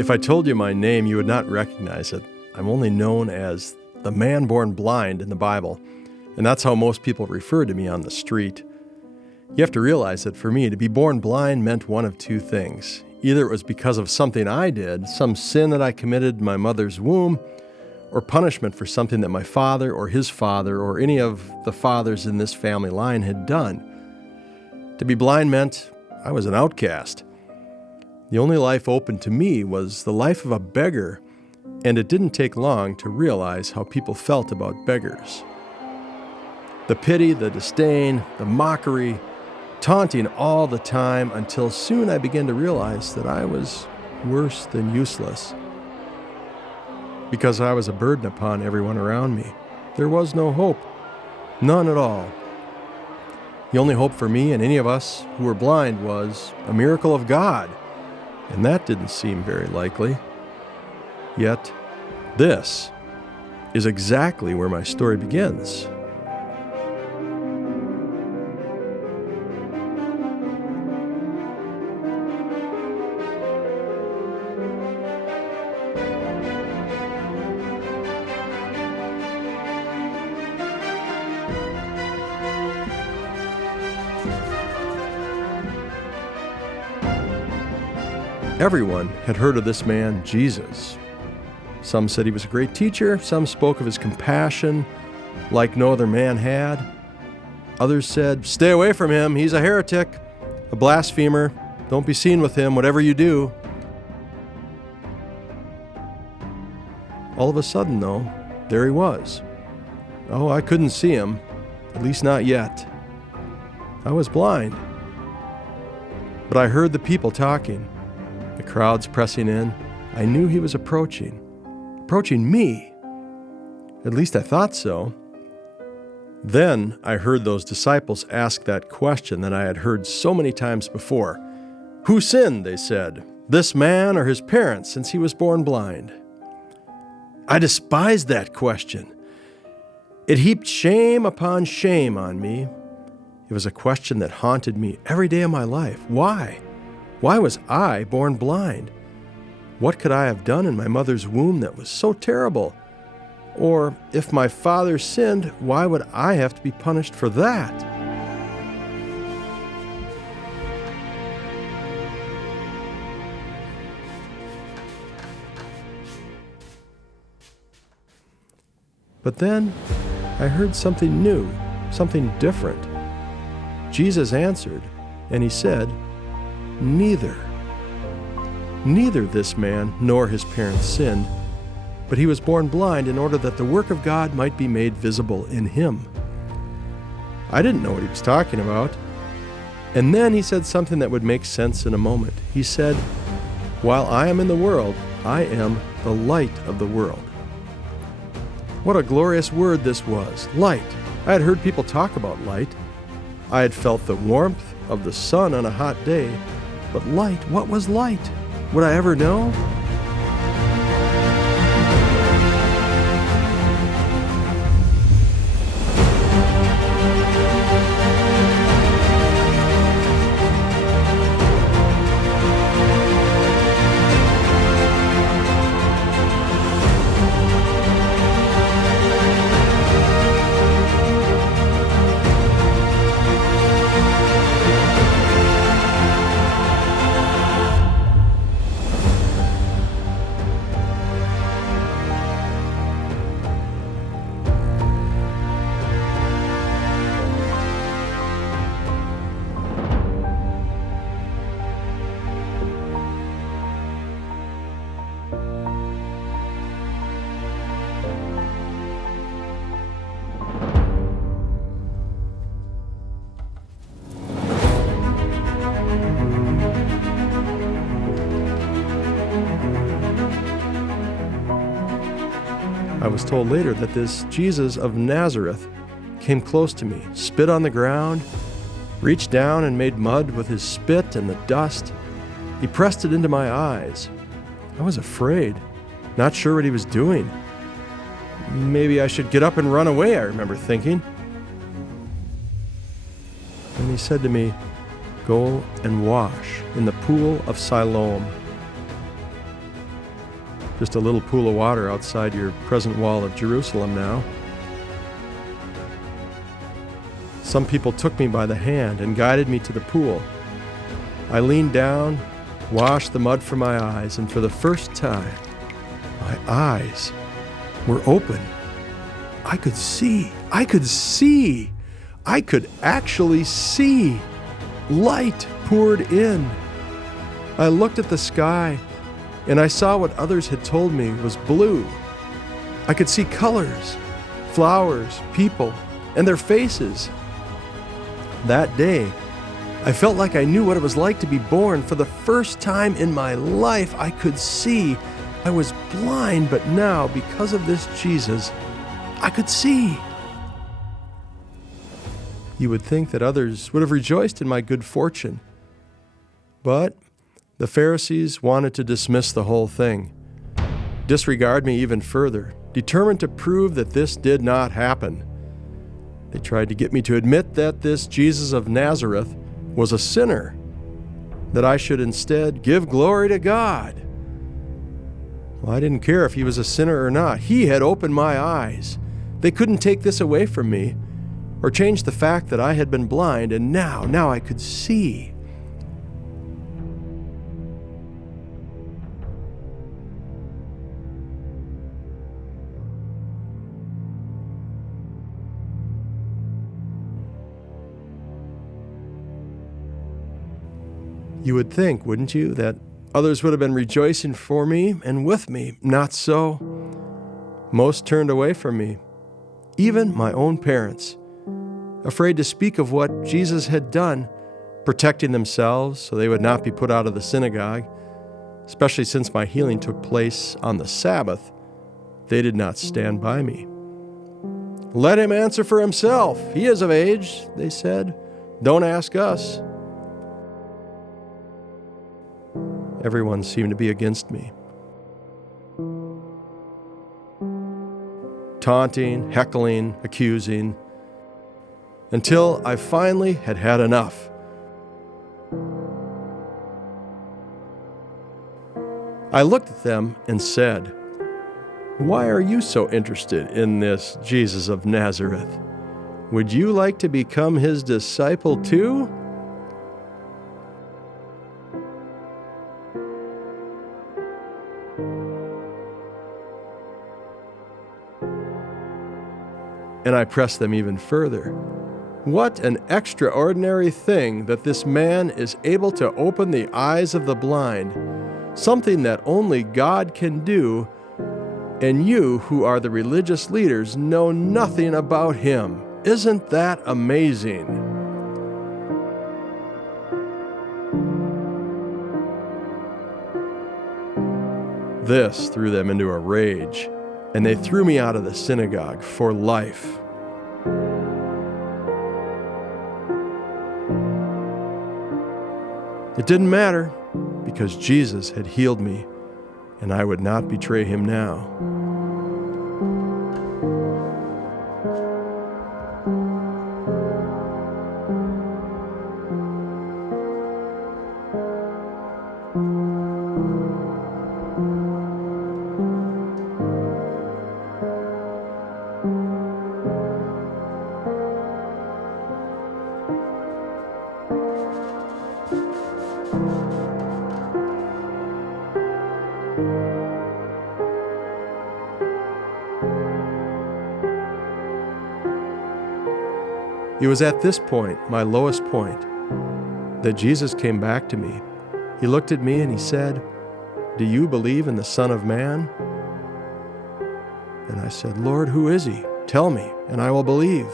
If I told you my name, you would not recognize it. I'm only known as the man born blind in the Bible, and that's how most people refer to me on the street. You have to realize that for me, to be born blind meant one of two things. Either it was because of something I did, some sin that I committed in my mother's womb, or punishment for something that my father or his father or any of the fathers in this family line had done. To be blind meant I was an outcast. The only life open to me was the life of a beggar, and it didn't take long to realize how people felt about beggars. The pity, the disdain, the mockery, taunting all the time, until soon I began to realize that I was worse than useless. Because I was a burden upon everyone around me. There was no hope. None at all. The only hope for me and any of us who were blind was a miracle of God, and that didn't seem very likely. Yet, this is exactly where my story begins. Everyone had heard of this man, Jesus. Some said he was a great teacher. Some spoke of his compassion like no other man had. Others said, "Stay away from him. He's a heretic, a blasphemer. Don't be seen with him, whatever you do." All of a sudden, though, there he was. Oh, I couldn't see him, at least not yet. I was blind. But I heard the people talking. The crowds pressing in. I knew he was approaching me. At least I thought so. Then I heard those disciples ask that question that I had heard so many times before. "Who sinned?" they said, "this man or his parents, since he was born blind?" I despised that question. It heaped shame upon shame on me. It was a question that haunted me every day of my life. Why? Why was I born blind? What could I have done in my mother's womb that was so terrible? Or if my father sinned, why would I have to be punished for that? But then I heard something new, something different. Jesus answered, and he said, Neither this man nor his parents sinned, but he was born blind in order that the work of God might be made visible in him. I didn't know what he was talking about. And then he said something that would make sense in a moment. He said, "While I am in the world, I am the light of the world." What a glorious word this was, light. I had heard people talk about light. I had felt the warmth of the sun on a hot day. But light, what was light? Would I ever know? I was told later that this Jesus of Nazareth came close to me, spit on the ground, reached down and made mud with his spit and the dust. He pressed it into my eyes. I was afraid, not sure what he was doing. Maybe I should get up and run away, I remember thinking. And he said to me, "Go and wash in the pool of Siloam." Just a little pool of water outside your present wall of Jerusalem now. Some people took me by the hand and guided me to the pool. I leaned down, washed the mud from my eyes, and for the first time, my eyes were open. I could see. I could see. I could actually see. Light poured in. I looked at the sky, and I saw what others had told me was blue. I could see colors, flowers, people, and their faces. That day, I felt like I knew what it was like to be born. For the first time in my life, I could see. I was blind, but now, because of this Jesus, I could see. You would think that others would have rejoiced in my good fortune. But the Pharisees wanted to dismiss the whole thing, disregard me even further, determined to prove that this did not happen. They tried to get me to admit that this Jesus of Nazareth was a sinner, that I should instead give glory to God. Well, I didn't care if he was a sinner or not. He had opened my eyes. They couldn't take this away from me or change the fact that I had been blind, and now I could see. You would think, wouldn't you, that others would have been rejoicing for me and with me. Not so. Most turned away from me, even my own parents, afraid to speak of what Jesus had done, protecting themselves so they would not be put out of the synagogue, especially since my healing took place on the Sabbath. They did not stand by me. "Let him answer for himself. He is of age," they said. "Don't ask us." Everyone seemed to be against me. Taunting, heckling, accusing, until I finally had had enough. I looked at them and said, "Why are you so interested in this Jesus of Nazareth? Would you like to become his disciple too?" And I pressed them even further. What an extraordinary thing that this man is able to open the eyes of the blind, something that only God can do, and you, who are the religious leaders, know nothing about him. Isn't that amazing? This threw them into a rage, and they threw me out of the synagogue for life. It didn't matter, because Jesus had healed me, and I would not betray him now. It was at this point, my lowest point, that Jesus came back to me. He looked at me and he said, "Do you believe in the Son of Man?" And I said, "Lord, who is he? Tell me, and I will believe."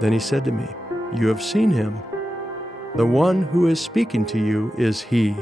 Then he said to me, "You have seen him. The one who is speaking to you is he."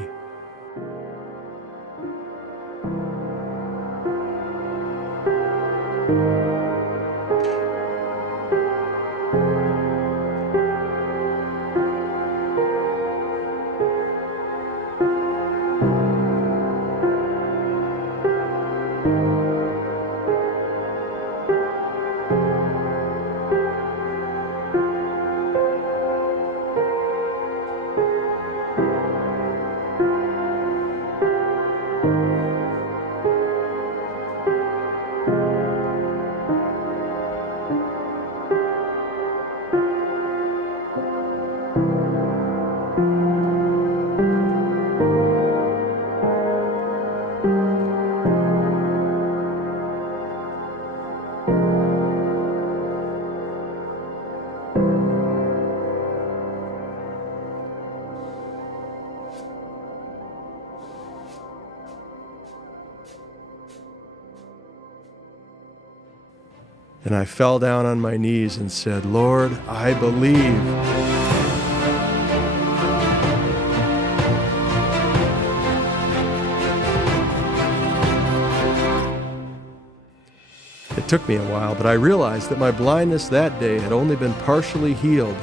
And I fell down on my knees and said, "Lord, I believe." It took me a while, but I realized that my blindness that day had only been partially healed.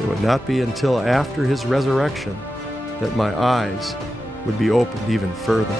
It would not be until after his resurrection that my eyes would be opened even further.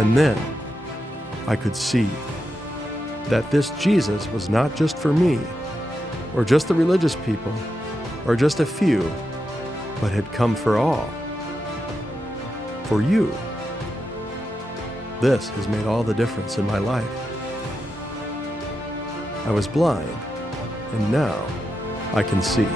And then I could see that this Jesus was not just for me, or just the religious people, or just a few, but had come for all. For you. This has made all the difference in my life. I was blind, and now I can see.